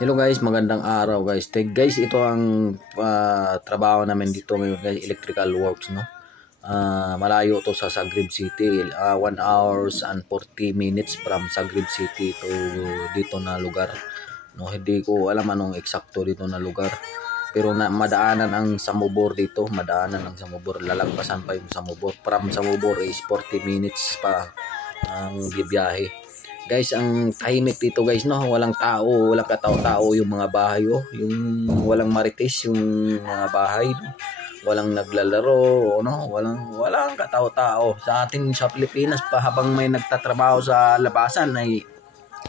Hello guys, magandang araw guys. Guys, ito ang trabaho namin dito ngayon guys, electrical works, no. Malayo to sa Zagreb City. 1 hours and 40 minutes from Zagreb City to dito na lugar. No, hindi ko alam anong eksakto dito na lugar. Pero madaanan ang Samobor dito, madaanan ang Samobor, lalagpasan pa yung Samobor. From Samobor is 40 minutes pa ang bibiyahe. Guys, ang tahimik dito guys, no, walang tao, walang katao-tao yung mga bahay, oh, yung walang marites yung mga bahay, no? Walang naglalaro, no, walang katao-tao. Sa atin sa Pilipinas pa, habang may nagtatrabaho sa labasan ay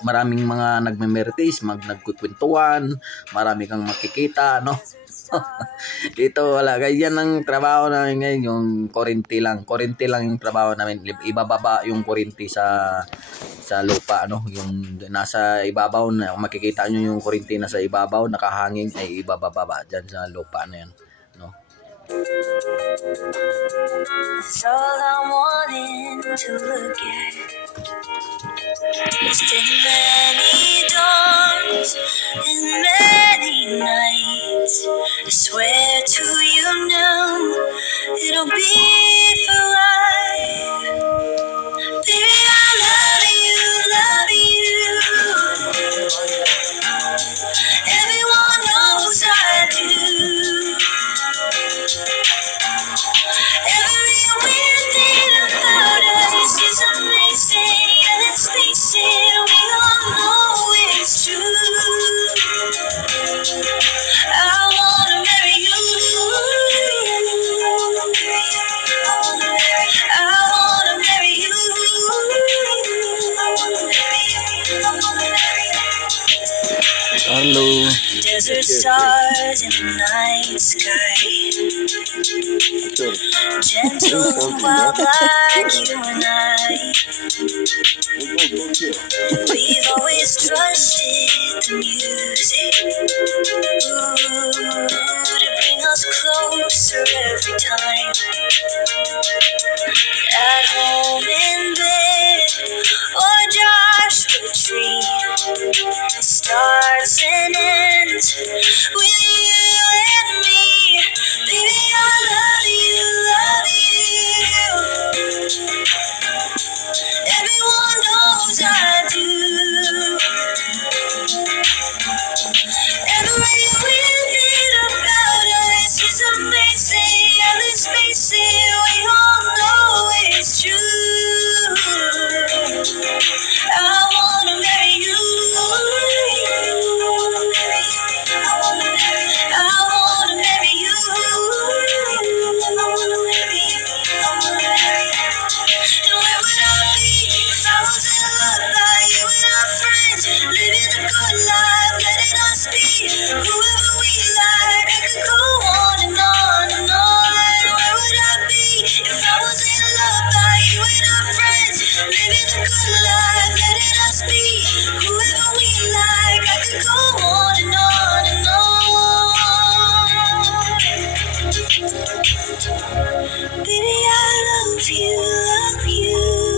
maraming mga nagme-marites, nagkukwentuhan, marami kang makikita, no. Dito wala guys, yan ang trabaho namin ngayon, yung kuryente lang yung trabaho namin. Ibababa yung kuryente sa lupa, no, yung nasa ibabaw na makikita nyo yung kuryente nasa ibabaw, nakahangin, ay ibababa dyan sa lupa na yan, no. That's all I'm wanting to look at. It's been many days and many nights. I swear to you now, it'll be for life. Baby, I love you, love you. Everyone knows I do. Every weird thing about us is amazing. And let's face it, we all know it's true. I wanna marry you. I wanna marry you. Hello. Desert stars in the night sky. Gentle wild like you and I. We've always trusted the music, to bring us closer every time. At home in bed or Joshua Tree, it starts and ends with you and me. Baby, I love you, love you. Everyone knows I do. Every weird thing about us is amazing. And let's face it, we all know it's true. I wanna marry you. I wanna marry you. And where would I be if I was in love by you and our friends, living a good life, letting us be whoever we like? I could go on and on and on. And where would I be if I was in love by you and our friends, living a good life, letting us be whoever we like? I could go on and on and on. Baby, I love you, love you.